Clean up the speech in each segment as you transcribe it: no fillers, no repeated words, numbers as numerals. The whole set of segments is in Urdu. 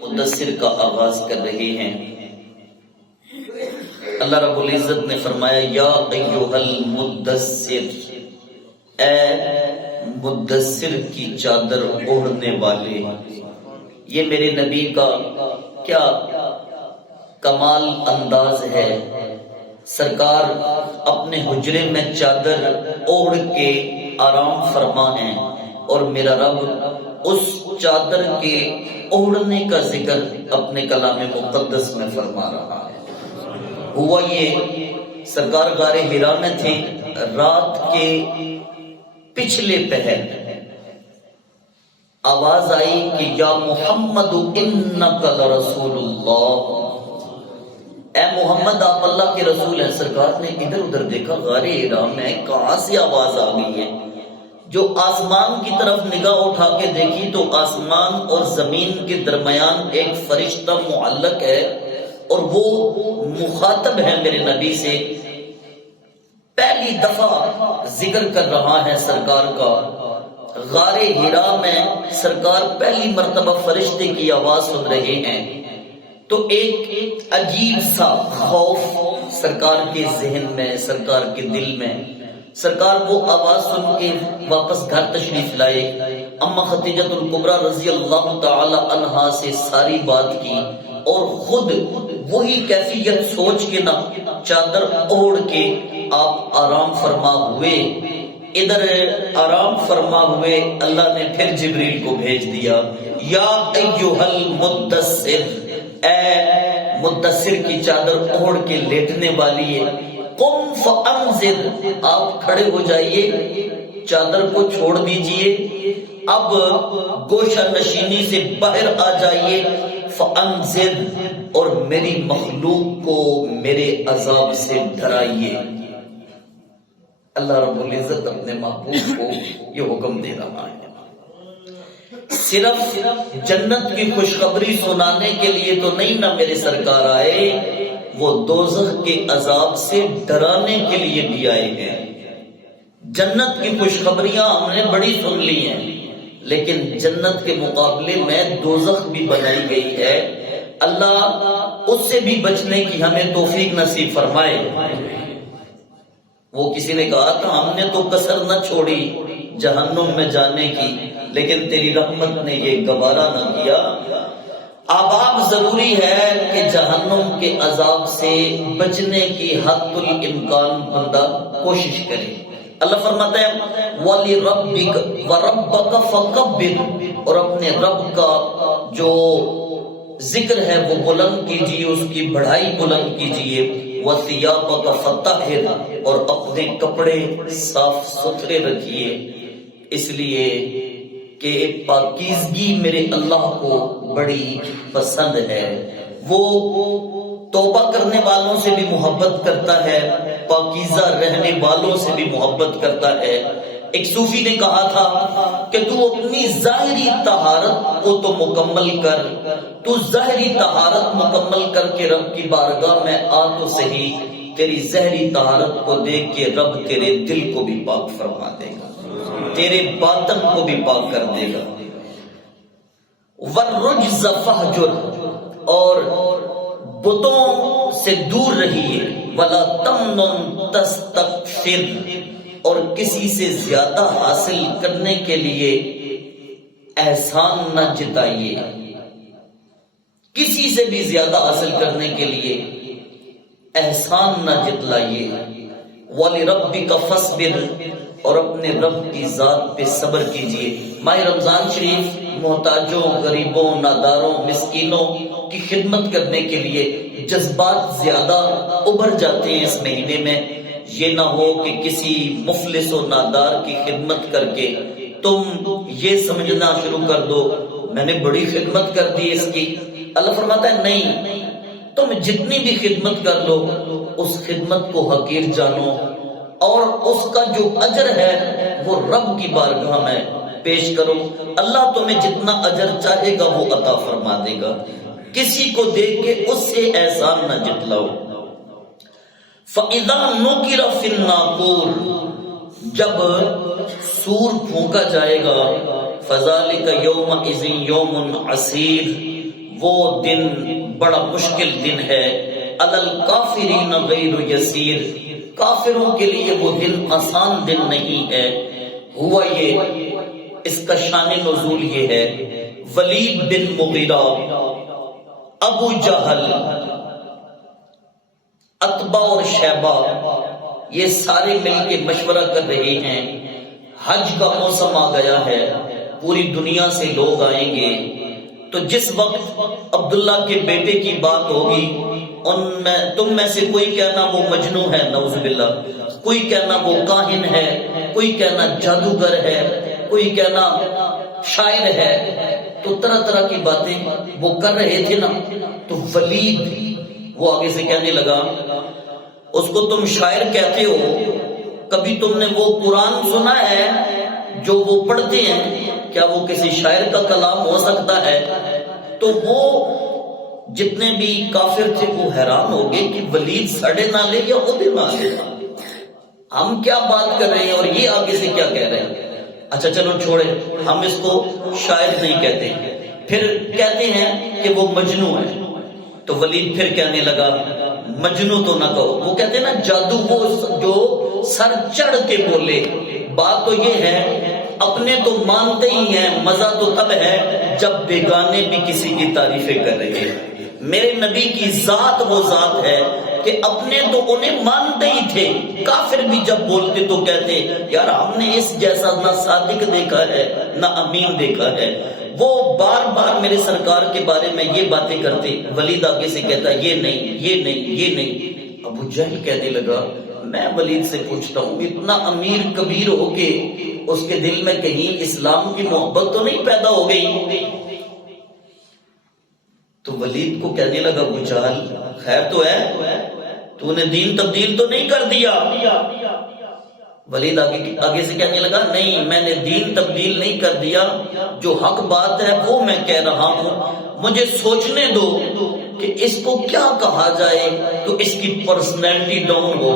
مدثر کا آغاز کر رہے ہیں۔ اللہ رب العزت نے فرمایا یا ایھا المدثر، اے مدثر کی چادر اوڑھنے والے۔ یہ میرے نبی کا کیا کمال انداز ہے، سرکار اپنے حجرے میں چادر اوڑھ کے آرام فرما ہیں، اور میرا رب اس چادر کے اوڑھنے کا ذکر اپنے کلام مقدس میں فرما رہا ہے۔ ہوا یہ سرکار غار حرا میں تھے، رات کے پچھلے پہر آواز آئی کہ یا محمد انک لرسول اللہ، اے محمد آپ اللہ کے رسول ہیں۔ سرکار نے ادھر ادھر دیکھا، غار حرا میں کہاں سے آواز آ گئی ہے؟ جو آسمان کی طرف نگاہ اٹھا کے دیکھی تو آسمان اور زمین کے درمیان ایک فرشتہ معلق ہے، اور وہ مخاطب ہے میرے نبی سے، پہلی دفعہ ذکر کر رہا ہے سرکار کا۔ غار حرا میں سرکار پہلی مرتبہ فرشتے کی آواز سن رہے ہیں، تو ایک عجیب سا خوف سرکار کے ذہن میں، سرکار کے دل میں۔ سرکار وہ آواز سن کے واپس گھر تشریف لائے، اما خدیجۃ الکبریٰ رضی اللہ تعالی عنہا سے ساری بات کی، اور خود وہی کیفیت سوچ کے نہ چادر اوڑھ کے آپ آرام فرما ہوئے۔ ادھر آرام فرما ہوئے اللہ نے پھر جبریل کو بھیج دیا، یا ایھا المدثر، اے مدثر کی چادر اوڑھ کے لیٹنے والی ہے، قم فانذر، آپ کھڑے ہو جائیے، چادر کو چھوڑ دیجئے، اب گوشہ نشینی سے باہر آ جائیے، فانذر، اور میری مخلوق کو میرے عذاب سے ڈرائیے۔ اللہ رب العزت اپنے محبوب کو یہ حکم دے رہا ہے۔ صرف جنت کی خوشخبری سنانے کے لیے تو نہیں نہ میرے سرکار آئے، وہ دوزخ کے عذاب سے ڈرانے کے لیے بھی آئے ہیں۔ جنت کی خوشخبریاں ہم نے بڑی سن لی ہیں، لیکن جنت کے مقابلے میں دوزخ بھی بنائی گئی ہے۔ اللہ اس سے بھی بچنے کی ہمیں توفیق نصیب فرمائے۔ وہ کسی نے کہا تھا ہم نے تو کسر نہ چھوڑی جہنم میں جانے کی، لیکن تیری رحمت نے یہ گوارا نہ کیا۔ آباب ضروری ہے کہ جہنم کے عذاب سے بچنے کی حد الامکان بندہ کوشش کرے۔ اللہ فرماتا ہے وَلِرَبِّكَ وَرَبَّكَ فَكَبِّرْ، اور اپنے رب کا جو ذکر ہے وہ بلند کیجیے، اس کی بڑھائی بلند کیجیے۔ وَثِيَابَكَ فَطَهِّرْ، اور اپنے کپڑے صاف ستھرے رکھیے، اس لیے کہ پاکیزگی میرے اللہ کو بڑی پسند ہے۔ وہ توبہ کرنے والوں سے بھی محبت کرتا ہے، پاکیزہ رہنے والوں سے بھی محبت کرتا ہے۔ ایک صوفی نے کہا تھا کہ تو اپنی ظاہری طہارت کو تو مکمل کر، تو ظاہری طہارت مکمل کر کے رب کی بارگاہ میں آ تو صحیح، تیری ظاہری طہارت کو دیکھ کے رب تیرے دل کو بھی پاک فرما دے گا، تیرے باطن کو بھی پاک کر دے گا۔ وَالرُّجْزَ فَاهْجُرْ، اور بتوں سے دور رہیے۔ وَلَا تَمْنُن تَسْتَكْثِرْ، اور کسی سے زیادہ حاصل کرنے کے لیے احسان نہ جتائیے، کسی سے بھی زیادہ حاصل کرنے کے لیے احسان نہ جتلائیے۔ وَلِرَبِّكَ فَاصْبِرْ، اور اپنے رب کی ذات پہ صبر کیجئے۔ ماہ رمضان شریف محتاجوں، غریبوں، ناداروں، مسکینوں کی خدمت کرنے کے لیے جذبات زیادہ ابھر جاتے ہیں اس مہینے میں۔ یہ نہ ہو کہ کسی مفلس و نادار کی خدمت کر کے تم یہ سمجھنا شروع کر دو میں نے بڑی خدمت کر دی اس کی۔ اللہ فرماتا ہے نہیں، تم جتنی بھی خدمت کر لو اس خدمت کو حقیر جانو، اور اس کا جو اجر ہے وہ رب کی بارگاہ میں پیش کرو۔ اللہ تمہیں جتنا اجر چاہے گا وہ عطا فرما دے گا، کسی کو دیکھ کے اس سے احسان نہ جتلاؤ۔ فَإِذَا نُقِرَ فِي النَّاقُورِ، جب سور پھونکا جائے گا، فَذَلِكَ يَوْمَئِذٍ يَوْمٌ عَسِيرٌ، وہ دن بڑا مشکل دن ہے، علل کافرین غیر یسیر، کافروں کے لیے وہ دن آسان دن نہیں ہے۔ ہوا یہ، اس کا شان نزول یہ ہے، ولید بن مغیرہ، ابو جہل، عتبہ اور شیبہ، یہ سارے مل کے مشورہ کر رہے ہیں، حج کا موسم آ گیا ہے، پوری دنیا سے لوگ آئیں گے، تو جس وقت عبداللہ کے بیٹے کی بات ہوگی، تم میں سے کوئی کہنا وہ مجنوں ہے، نعوذ باللہ، کوئی کہنا وہ کاہن ہے، کوئی کہنا جادوگر ہے، کوئی کہنا شاعر ہے، تو طرح طرح کی باتیں وہ کر رہے تھے نا۔ تو ولید وہ آگے سے کہنے لگا، اس کو تم شاعر کہتے ہو، کبھی تم نے وہ قرآن سنا ہے جو وہ پڑھتے ہیں؟ کیا وہ کسی شاعر کا کلام ہو سکتا ہے؟ تو وہ جتنے بھی کافر تھے وہ حیران ہو گئے کہ ولید سڑے نہ لے یا خود نہ لے، ہم کیا بات کر رہے ہیں اور یہ آگے سے کیا کہہ رہے ہیں۔ اچھا چلو چھوڑے، ہم اس کو شاعر نہیں کہتے، پھر کہتے ہیں کہ وہ مجنوں ہے۔ تو ولید پھر کہنے لگا، مجنوں تو نہ کہو، وہ کہتے ہیں نا جادو، وہ جو سر چڑھ کے بولے۔ بات تو یہ ہے، اپنے تو مانتے ہی ہیں، مزہ تو تب ہے جب بیگانے بھی کسی کی تعریفیں کر رہے ہیں۔ میرے نبی کی ذات وہ ذات ہے کہ اپنے تو انہیں مانتے ہی تھے، کافر بھی جب بولتے تو کہتے یار ہم نے اس جیسا نہ صادق دیکھا ہے نہ امین دیکھا ہے۔ وہ بار بار میرے سرکار کے بارے میں یہ باتیں کرتے، ولید آگے سے کہتا یہ نہیں یہ نہیں یہ نہیں۔ ابو جہل کہنے لگا، میں ولید سے پوچھتا ہوں، اتنا امیر کبیر ہو کے اس کے دل میں کہیں اسلام کی محبت تو نہیں پیدا ہو گئی؟ تو ولید کو کہنے لگا، ابو جہل خیر تو ہے، تو نے دین تبدیل تو نہیں کر دیا؟ ولید آگے سے کہنے لگا، نہیں میں نے دین تبدیل نہیں کر دیا، جو حق بات ہے وہ میں کہہ رہا ہوں، مجھے سوچنے دو کہ اس کو کیا کہا جائے تو اس کی پرسنالٹی ڈاؤن ہو،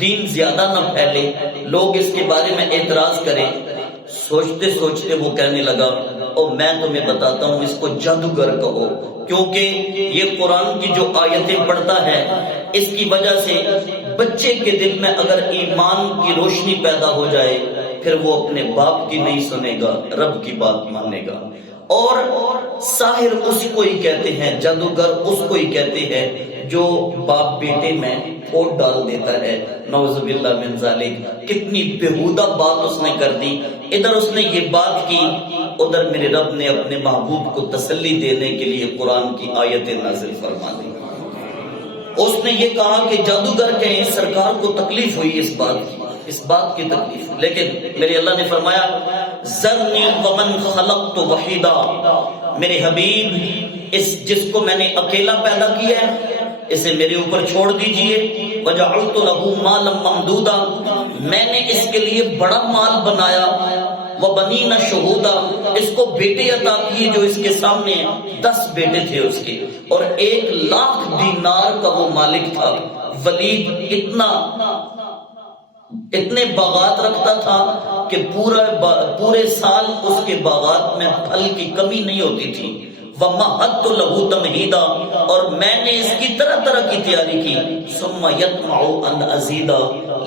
دین زیادہ نہ پھیلے، لوگ اس کے بارے میں اعتراض کریں۔ سوچتے سوچتے وہ کہنے لگا، اور میں تمہیں بتاتا ہوں اس کو جادوگر کہو، کیونکہ یہ قرآن کی جو آیتیں پڑھتا ہے اس کی وجہ سے بچے کے دل میں اگر ایمان کی روشنی پیدا ہو جائے پھر وہ اپنے باپ کی نہیں سنے گا، رب کی بات مانے گا۔ اور ساحر اس کو ہی کہتے ہیں، جادوگر اس کو ہی کہتے ہیں جو باپ بیٹے میں پھوٹ ڈال دیتا ہے، نعوذ باللہ من ذالک۔ کتنی بےہودہ بات اس نے کر دی، ادھر اس نے یہ بات کی، ادھر میرے رب نے اپنے محبوب کو تسلی دینے کے لیے قرآن کی آیتیں نازل فرما دی۔ اس نے یہ کہا کہ جادوگر کہیں، سرکار کو تکلیف ہوئی اس بات کی تکلیف، لیکن میرے اللہ نے فرمایا ذرنی ومن خلقت وحیدا، میرے حبیب جس کو میں نے اکیلا پیدا کیا ہے اسے میرے اوپر چھوڑ دیجئے، وجعلت له مالا ممدودا، میں نے اس کے لیے بڑا مال بنایا، وبنین شہودا، اس کو بیٹے عطا کیے جو اس کے سامنے 10 بیٹے تھے اس کے، اور 1,00,000 دینار کا وہ مالک تھا۔ ولید اتنے باغات رکھتا تھا کہ پورے سال اس کے باغات میں پھل کی کمی نہیں ہوتی تھی۔ وَمَهَدتُّ لَهُ تَمْهِيدًا، اور میں نے اس کی طرح طرح کی تیاری کی۔ ثُمَّ يَطْمَعُ أَنْ أَزِيدَ،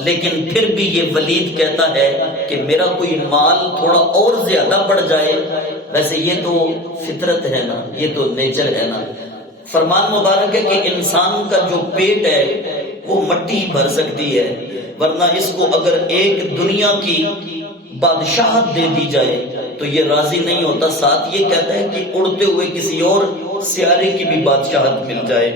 لیکن پھر بھی یہ ولید کہتا ہے کہ میرا کوئی مال تھوڑا اور زیادہ بڑھ جائے۔ ویسے یہ تو فطرت ہے نا، یہ تو نیچر ہے نا۔ فرمان مبارک ہے کہ انسان کا جو پیٹ ہے وہ مٹی بھر سکتی ہے، ورنہ اس کو اگر ایک دنیا کی بادشاہت دے دی جائے تو یہ راضی نہیں ہوتا، ساتھ یہ کہتا ہے کہ اڑتے ہوئے کسی اور سیارے کی بھی بادشاہت مل جائے۔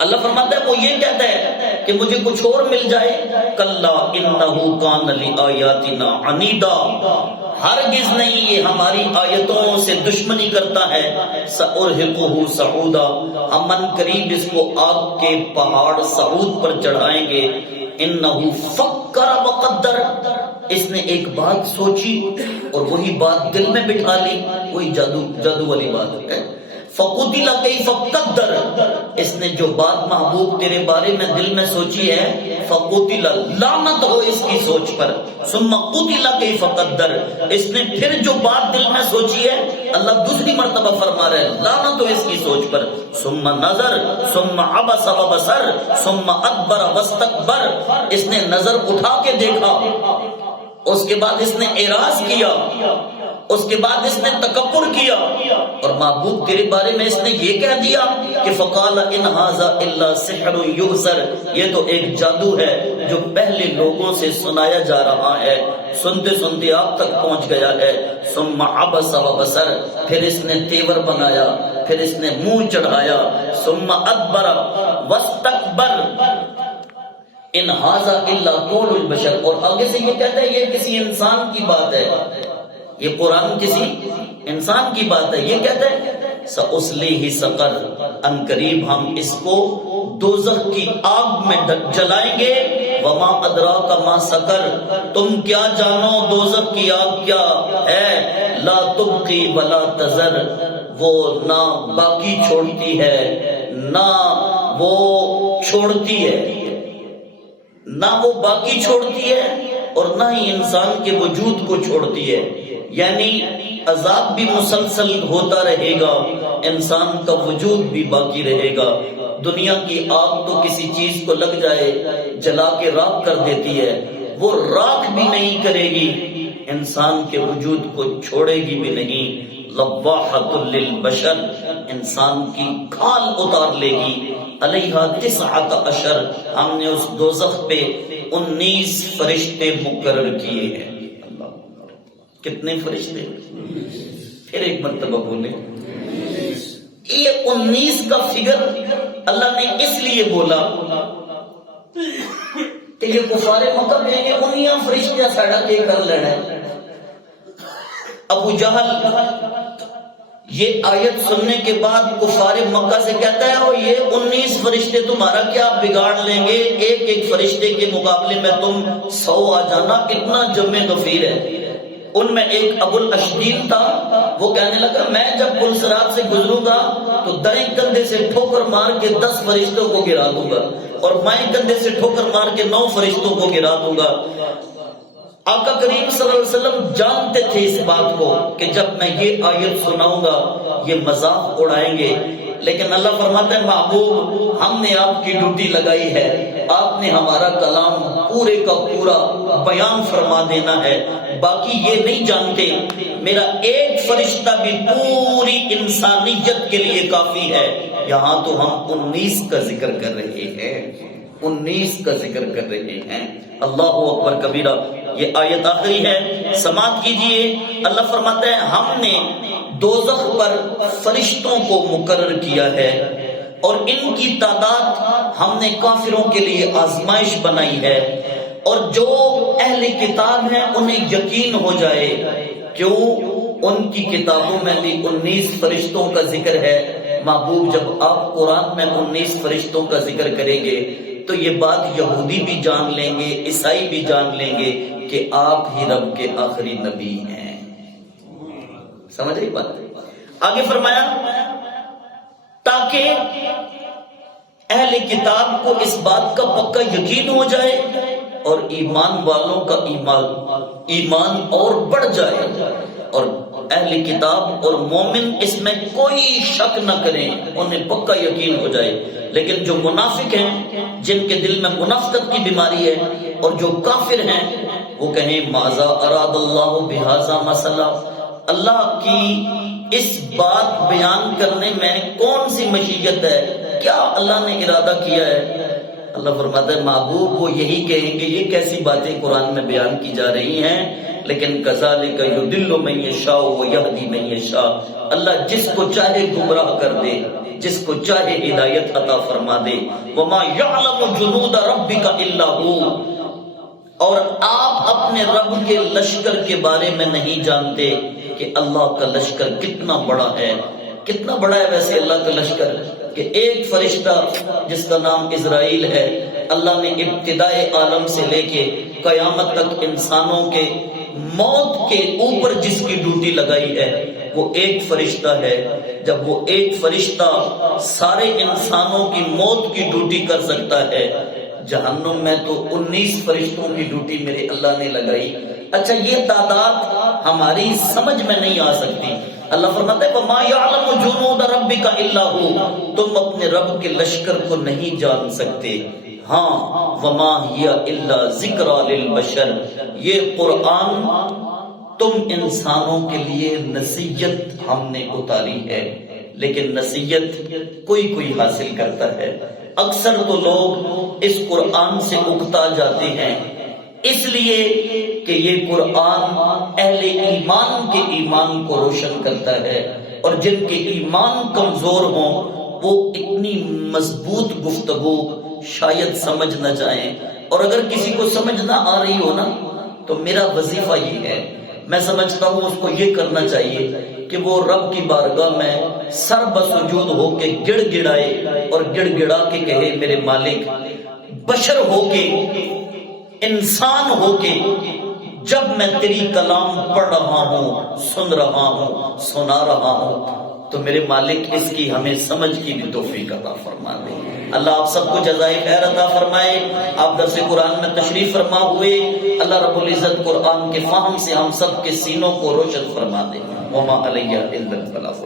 اللہ فرماتا ہے وہ یہ کہتا ہے کہ مجھے کچھ اور مل جائے، کلا انہ کان لآیاتنا عنیدا، ہرگز نہیں یہ ہماری آیتوں سے دشمنی کرتا ہے، سأرہقہ صعودا، ہم من قریب اس کو آگ کے پہاڑ صعود پر چڑھائیں گے۔ انہ فکر وقدر، اس نے ایک بات سوچی اور وہی بات دل میں بٹھا لی، وہی جادو والی بات ہے۔ فقتل کیف قدر، اس نے جو بات محبوب تیرے بارے میں دل میں سوچی ہے، فقتل، لعنت ہو اس کی سوچ پر، ثم قتل کیف قدر، اس نے پھر جو بات دل میں سوچی ہے اللہ دوسری مرتبہ فرما رہے ہیں لعنت ہو اس کی سوچ پر، ثم نظر ثم عبس وبصر ثم ادبر واستکبر، اس نے نظر اٹھا کے دیکھا، اس کے بعد اس نے اعراض کیا، اس کے بعد اس نے تکبر کیا، اور محبوب تیرے بارے میں اس نے یہ کہہ دیا کہ فقال ان ھذا الا سحر یؤثر، یہ تو ایک جادو ہے جو پہلے لوگوں سے سنایا جا رہا ہے، سنتے سنتے آپ تک پہنچ گیا ہے، ثم عبس وبصر، پھر اس نے تیور بنایا، پھر اس نے منہ چڑھایا، ثم ادبر واستکبر، ان ھذا الا قول البشر، اور آگے سے یہ کہتا ہے یہ کسی انسان کی بات ہے، یہ قرآن کسی انسان کی بات ہے، یہ کہتا ہے سأصلیہ سقر، ان قریب ہم اس کو دوزخ کی آگ میں جلائیں گے، وما ادراک ما سقر، تم کیا جانو دوزخ کی آگ کیا ہے، لا تبقی ولا تذر، وہ نہ باقی چھوڑتی ہے نہ وہ چھوڑتی ہے، نہ وہ باقی چھوڑتی ہے اور نہ ہی انسان کے وجود کو چھوڑتی ہے، یعنی عذاب بھی مسلسل ہوتا رہے گا، انسان کا وجود بھی باقی رہے گا۔ دنیا کی آگ تو کسی چیز کو لگ جائے جلا کے راکھ کر دیتی ہے، وہ راکھ بھی نہیں کرے گی، انسان کے وجود کو چھوڑے گی بھی نہیں۔ لواحۃ للبشر، انسان کی کھال اتار لے گی، علیہا 19، ہم نے اس دوزخ پہ 19 فرشتے مقرر کیے ہیں۔ کتنے فرشتے؟ پھر ایک مرتبہ بولے، یہ 19 کا فگر اللہ نے اس لیے بولا کہ یہ کفار مکہ کہیں گے 19 فرشتے ساڑھا کے کر لینا ہے۔ ابو جہل یہ آیت سننے کے بعد کفار مکہ سے کہتا ہے اور یہ 19 فرشتے تمہارا کیا بگاڑ لیں گے، ایک ایک فرشتے کے مقابلے میں تم 100 آ جانا، اتنا جم غفیر ہے۔ ان میں ایک ابو الاشدین تھا، وہ کہنے لگا میں جب پل صراط سے گزروں گا تو دائیں کندھے سے ٹھوکر مار کے 10 فرشتوں کو گرا دوں گا اور بائیں کندھے سے ٹھوکر مار کے 9 فرشتوں کو گرا دوں گا۔ آقا کریم صلی اللہ علیہ وسلم جانتے تھے اس بات کو کہ جب میں یہ آیت سناؤں گا یہ مذاق اڑائیں گے، لیکن اللہ فرماتا ہے محبوب ہم نے آپ کی ڈیوٹی لگائی ہے، آپ نے ہمارا کلام پورے کا پورا بیان فرما دینا ہے، باقی یہ نہیں جانتے، میرا ایک فرشتہ بھی پوری انسانیت کے لیے کافی ہے۔ یہاں تو ہم 19 کا ذکر کر رہے ہیں، 19 کا ذکر کر رہے ہیں۔ اللہ اکبر کبیرہ۔ یہ آیت آخری ہے، سماعت کیجئے۔ اللہ فرماتا ہے ہم نے دوزخ پر فرشتوں کو مقرر کیا ہے اور ان کی تعداد ہم نے کافروں کے لیے آزمائش بنائی ہے، اور جو اہل کتاب ہیں انہیں یقین ہو جائے، کیوں ان کی کتابوں میں بھی 19 فرشتوں کا ذکر ہے۔ محبوب جب آپ قرآن میں 19 فرشتوں کا ذکر کریں گے تو یہ بات یہودی بھی جان لیں گے، عیسائی بھی جان لیں گے کہ آپ ہی رب کے آخری نبی ہیں۔ سمجھ رہی بات؟ آگے فرمایا تاکہ اہل کتاب کو اس بات کا پکا یقین ہو جائے اور ایمان والوں کا ایمان اور بڑھ جائے، اور اہل کتاب اور مومن اس میں کوئی شک نہ کریں، انہیں پکا یقین ہو جائے۔ لیکن جو منافق ہیں، جن کے دل میں منافقت کی بیماری ہے، اور جو کافر ہیں وہ کہیں ماذا اراد اللہ بہذا مسئلہ، اللہ کی اس بات بیان کرنے میں کون سی مشیت ہے، کیا اللہ نے ارادہ کیا ہے؟ اللہ فرماتا ہے محبوب وہ یہی کہیں گے یہ کیسی باتیں قرآن میں بیان کی جا رہی ہیں، لیکن کذالک یضل من یشاء ویہدی من یشاء، اللہ جس کو چاہے گمراہ کر دے، جس کو چاہے ہدایت عطا فرما دے۔ وما یعلم جنود ربک الا ہو، اور آپ اپنے رب کے لشکر کے بارے میں نہیں جانتے کہ اللہ کا لشکر کتنا بڑا ہے۔ کتنا بڑا ہے ویسے اللہ کا لشکر کہ ایک فرشتہ جس کا نام اسرائیل ہے، اللہ نے ابتدائے عالم سے لے کے قیامت تک انسانوں کے موت کے اوپر جس کی ڈیوٹی لگائی ہے وہ ایک فرشتہ ہے۔ جب وہ ایک فرشتہ سارے انسانوں کی موت کی ڈیوٹی کر سکتا ہے، جہنم میں تو 19 فرشتوں کی ڈیوٹی میرے اللہ نے لگائی. اچھا یہ تعداد ہماری سمجھ میں نہیں آ سکتی. اللہ فرماتا ہے وَمَا يَعْلَمُ جُنُودَ رَبِّكَ إِلَّا هُوَ، تم اپنے رب کے لشکر کو نہیں جان سکتے. ہاں وَمَا هِيَ إِلَّا ذِكْرَى لِلْبَشَرِ، یہ قرآن تم انسانوں کے لیے نصیحت ہم نے اتاری ہے. لیکن نصیحت کوئی حاصل کرتا ہے. اکثر تو لوگ اس قرآن سے اکتا جاتے ہیں اس لیے کہ یہ قرآن اہل ایمان کے ایمان کو روشن کرتا ہے، اور جن کے ایمان کمزور ہوں وہ اتنی مضبوط گفتگو شاید سمجھ نہ جائیں. اور اگر کسی کو سمجھ نہ آ رہی ہو نا تو میرا وظیفہ یہ ہے، میں سمجھتا ہوں اس کو یہ کرنا چاہیے کہ وہ رب کی بارگاہ میں سر بسجود ہو کے گڑ گڑائے اور گڑ گڑا کے کہے میرے مالک، بشر ہو کے، انسان ہو کے جب میں تیری کلام پڑھ رہا ہوں، سن رہا ہوں، سنا رہا ہوں، تو میرے مالک اس کی ہمیں سمجھ کی بھی توفیق عطا فرما دے. اللہ آپ سب کو جزائے خیر عطا فرمائے. آپ درس قرآن میں تشریف فرما ہوئے، اللہ رب العزت قرآن کے فہم سے ہم سب کے سینوں کو روشن فرما دے. وما علیہ الا البلاغ.